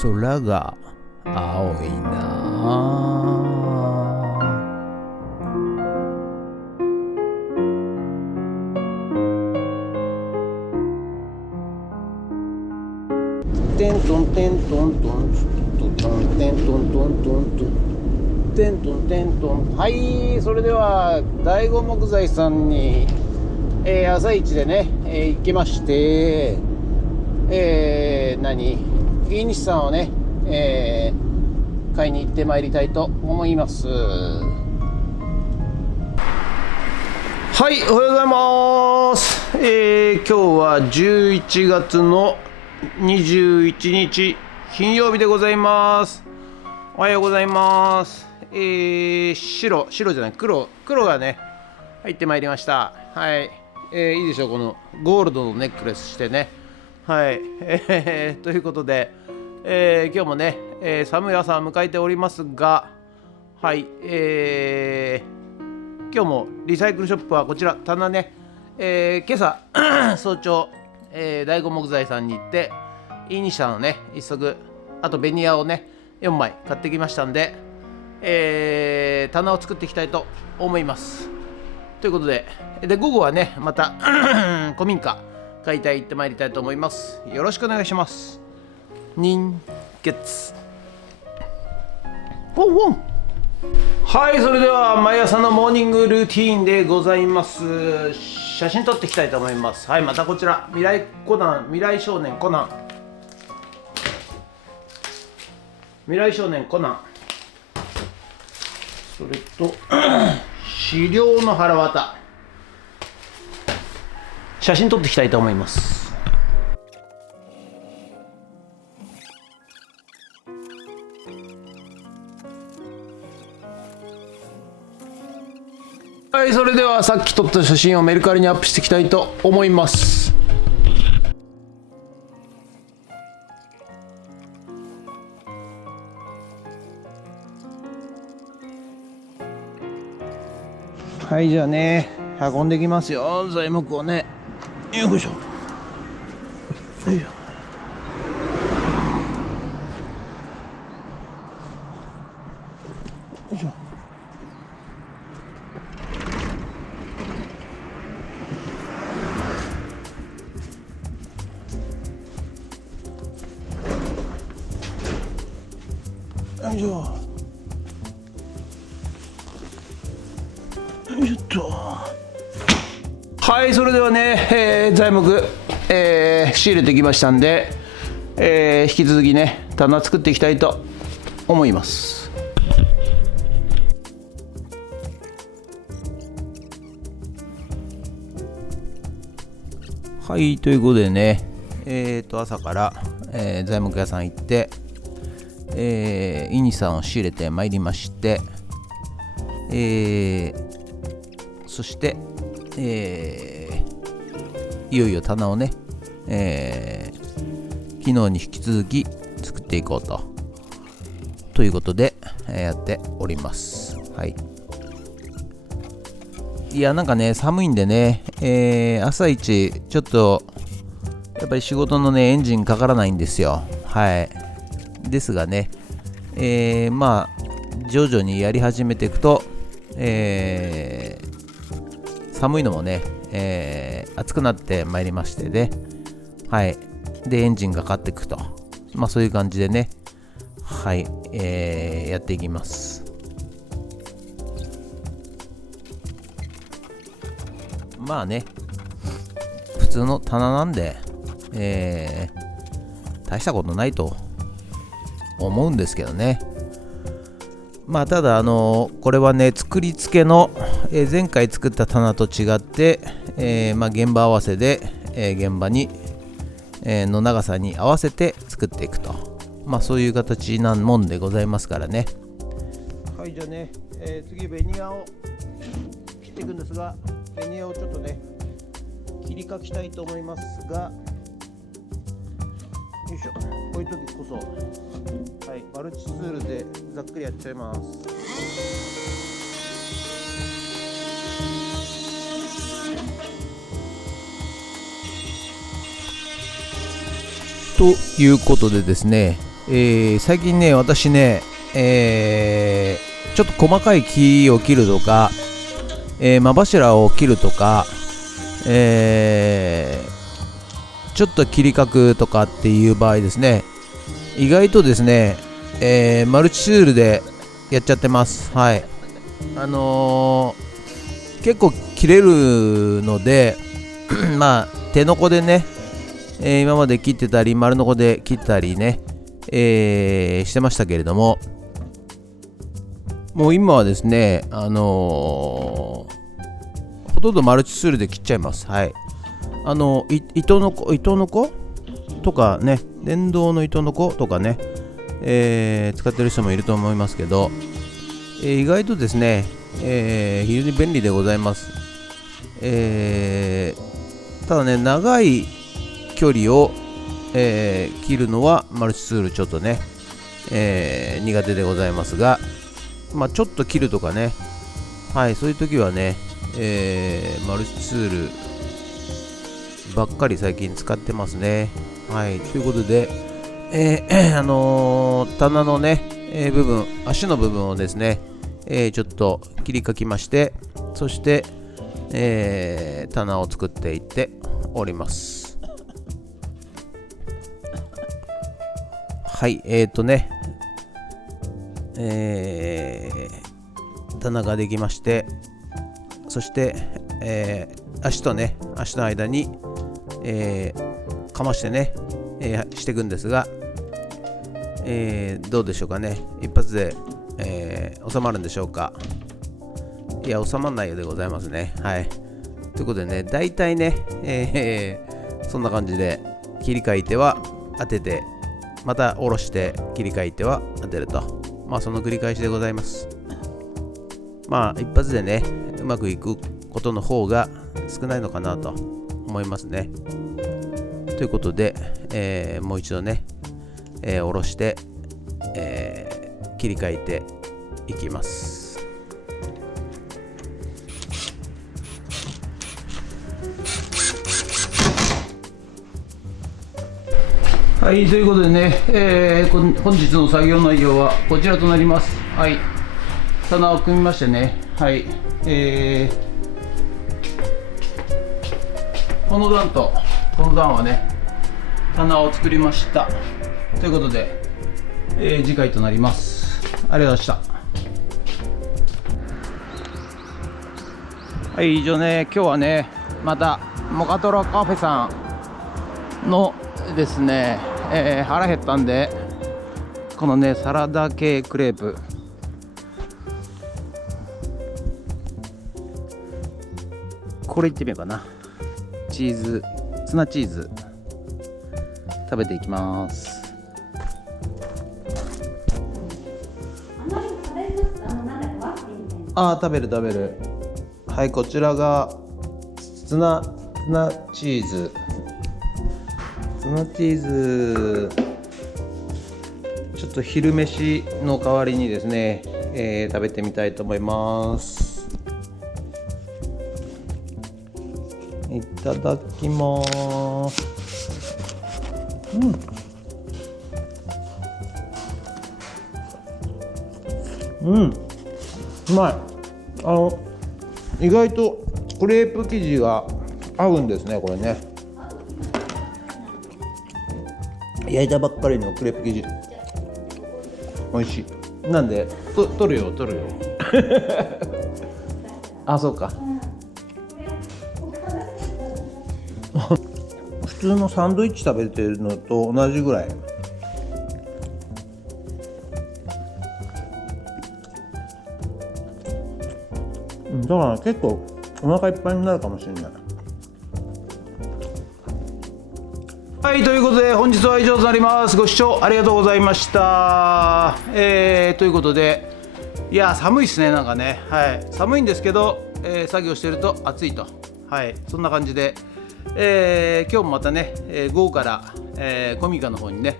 空が青いな。テントンテントントントンテントントントントンテントンテントン。はい、それでは第五木材さんに、朝一でね、行きまして、飯西さんをね、買いに行ってまいりたいと思います。はい、おはようございます。今日は11月の21日金曜日でございます。おはようございます。白じゃない黒がね入ってまいりました。はい、いいでしょう、このゴールドのネックレスしてね。はい、ということで、今日もね、寒い朝を迎えておりますが、はい、今日もリサイクルショップはこちら棚ね、今朝早朝、第五木材さんに行ってイニシャのね一足、あとベニヤをね4枚買ってきましたんで、棚を作っていきたいと思います。ということで、午後はねまた古民家解体行ってまいりたいと思います。よろしくお願いします。人月ウォンウォン。はい、それでは毎朝のモーニングルーティーンでございます。写真撮っていきたいと思います。はい、またこちら未来少年コナンそれと資料の腹渡、写真撮っていきたいと思います。はい、それではさっき撮った写真をメルカリにアップしていきたいと思います。はい、じゃあね運んできますよ、材木をね。よいしょよいしょ。よいしょ。よいしょよいしょっと。はい、それではね、材木、仕入れてきましたんで、引き続きね棚作っていきたいと思います。はい、ということでね、朝から、材木屋さん行って、イニさんを仕入れてまいりまして、そして、いよいよ棚をね、昨日に引き続き作っていこうということで、やっております。はい。いや、なんかね寒いんでね、朝一ちょっとやっぱり仕事のねエンジンかからないんですよ。はい。ですがね、まあ徐々にやり始めていくと、寒いのもね、暑くなってまいりましてね。はい。でエンジンがかかっていくと、まあそういう感じでね、はい、やっていきます。まあね普通の棚なんで、大したことないと思うんですけどね。まあただこれはね作り付けの、前回作った棚と違って、まあ現場合わせで、現場に、の長さに合わせて作っていくと、まあそういう形なもんでございますからね。はい、じゃあね、次ベニヤを切っていくんですが、ベニヤをちょっとね切りかきたいと思いますが、よいしょ。こういう時こそ、はい、マルチツールでざっくりやっちゃいます。ということでですね、最近ね、私ね、ちょっと細かい木を切るとか、間柱を切るとか、ちょっと切り角とかっていう場合ですね、意外とですね、マルチツールでやっちゃってます。はい。結構切れるのでまあ手のこでね、今まで切ってたり丸のこで切ったりね、してましたけれども、もう今はですね、ほとんどマルチツールで切っちゃいます。はい。糸のことかね、電動の糸のことかね、使ってる人もいると思いますけど、意外とですね、非常に便利でございます。ただね、長い距離を、切るのはマルチツールちょっとね、苦手でございますが、まあ、ちょっと切るとかね、はい、そういう時はね、マルチツールばっかり最近使ってますね。はい、ということで、棚のね、部分、足の部分をですね、ちょっと切りかきまして、そして、棚を作っていっております。はい、棚ができまして、そして、足とね、足の間に、かましてね、していくんですが、どうでしょうかね。一発で、収まるんでしょうか。いや、収まらないようでございますね。はい。ということでね、大体ね、そんな感じで切り替えては当てて、また下ろして切り替えては当てると。まあその繰り返しでございます。まあ一発でね、うまくいくことの方が少ないのかなと思いますね。ということで、もう一度ね、下ろして、切り替えていきます。はい、ということでね、本日の作業内容はこちらとなります。はい、棚を組みましてね、はい、この段とこの段はね、棚を作りましたということで、次回となります。ありがとうございました。はい、以上ね、今日はね、またモカトロカフェさんのですね、腹減ったんで、このね、サラダ系クレープ、これいってみようかな。チーズ、ツナチーズ食べていきます。ああ、食べる。はい、こちらがツナチーズ。ツナチーズ、ちょっと昼飯の代わりにですね、食べてみたいと思います。いただきます。うまい。意外とクレープ生地が合うんですね、これね。焼いたばっかりのクレープ生地、美味しい。なんで取るよあ、そうか。普通のサンドイッチ食べてるのと同じぐらい。だから結構お腹いっぱいになるかもしれない。はい、ということで本日は以上となります。ご視聴ありがとうございました。ということで、いや寒いですね、なんかね、はい、寒いんですけど、作業してると暑いと、はい、そんな感じで、今日もまたね、午後から、コミカの方にね、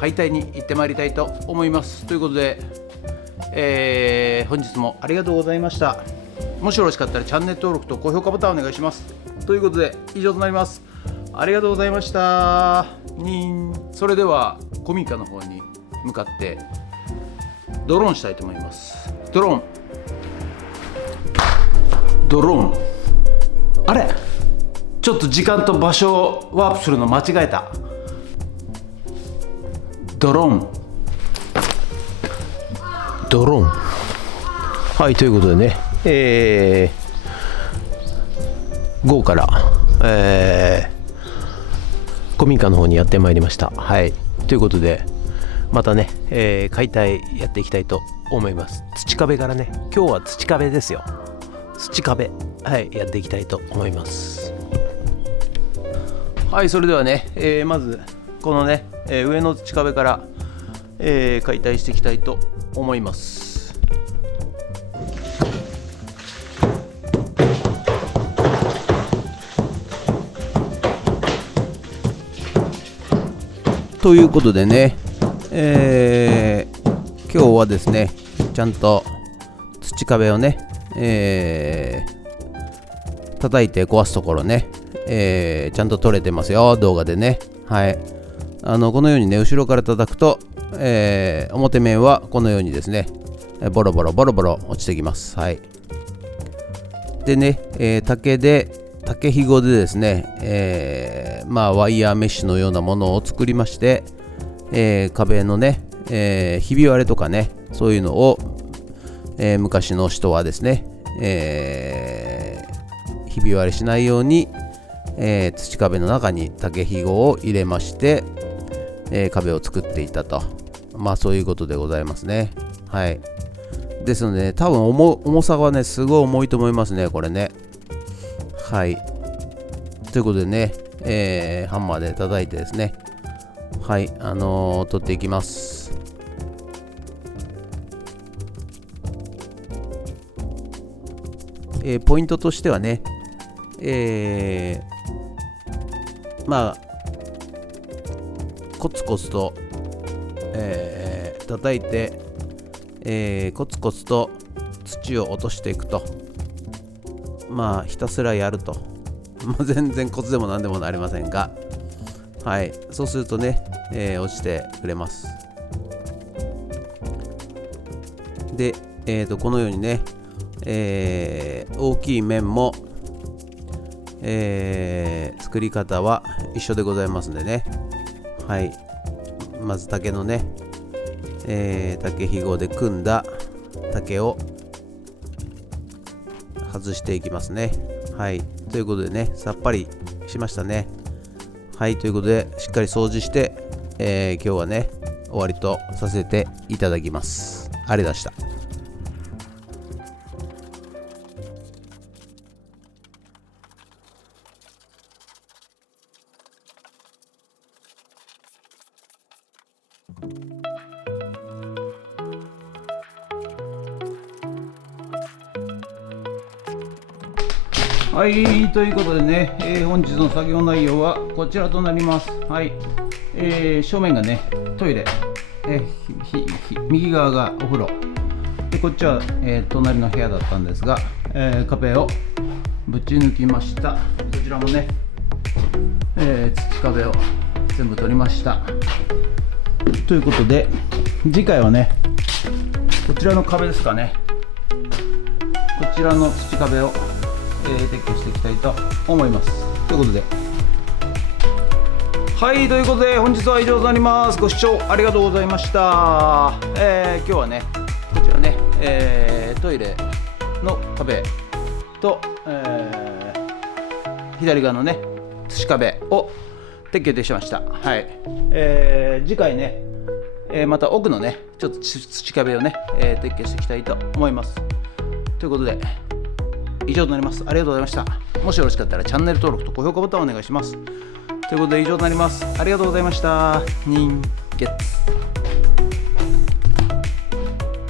解体に行ってまいりたいと思います。ということで、本日もありがとうございました。もしよろしかったらチャンネル登録と高評価ボタンお願いします。ということで以上となります。ありがとうございました。それでは。古民家の方に向かってドローンしたいと思います。ドローン。あれ、ちょっと時間と場所をワープするの間違えた。ドローン。はい、ということでね、GO から、古民家の方にやってまいりました。はい、ということでまたね、解体やっていきたいと思います。土壁からね、今日は土壁ですよ。土壁、はい、やっていきたいと思います。はい、それではね、まずこのね、上の土壁から、解体していきたいと思います。ということでね、今日はですね、ちゃんと土壁をね、叩いて壊すところね、ちゃんと撮れてますよ、動画でね。はい、このようにね、後ろから叩くと、表面はこのようにですね、ボロボロ落ちてきます。はい、でね、竹ひごでですね、ワイヤーメッシュのようなものを作りまして、壁のね、ひび割れとかね、そういうのを、昔の人はですね、ひび割れしないように、土壁の中に竹ひごを入れまして、壁を作っていたと、そういうことでございますね。はい、ですので、ね、多分重さがね、すごい重いと思いますね、これね。はい、ということでね、ハンマーで叩いてですね、はい、取っていきます。ポイントとしてはね、コツコツと、叩いて、コツコツと土を落としていくと、ひたすらやると、全然コツでも何でもなりませんが、はい、そうするとね、落ちてくれます。で、このようにね、大きい面も、作り方は一緒でございますんでね。はい、まず竹のね、竹ひごで組んだ竹を外していきますね。はい、ということでね、さっぱりしましたね。はい、ということでしっかり掃除して、今日はね、終わりとさせていただきます。ありがとうございました。はい、ということでね、本日の作業内容はこちらとなります。はい、正面がね、トイレ、右側がお風呂で、こっちは、隣の部屋だったんですが、壁をぶち抜きました。こちらもね、土壁を全部取りました。ということで、次回はね、こちらの壁ですかね、こちらの土壁を撤去していきたいと思います。ということで、はい、ということで本日は以上となります。ご視聴ありがとうございました。今日はね、こちらね、トイレの壁と、左側のね、土壁を撤去でしました。はい、次回ね、また奥のね、ちょっと土壁をね、撤去していきたいと思います。ということで、以上となります。ありがとうございました。もしよろしかったらチャンネル登録と高評価ボタンをお願いします。ということで以上となります。ありがとうございました。人月。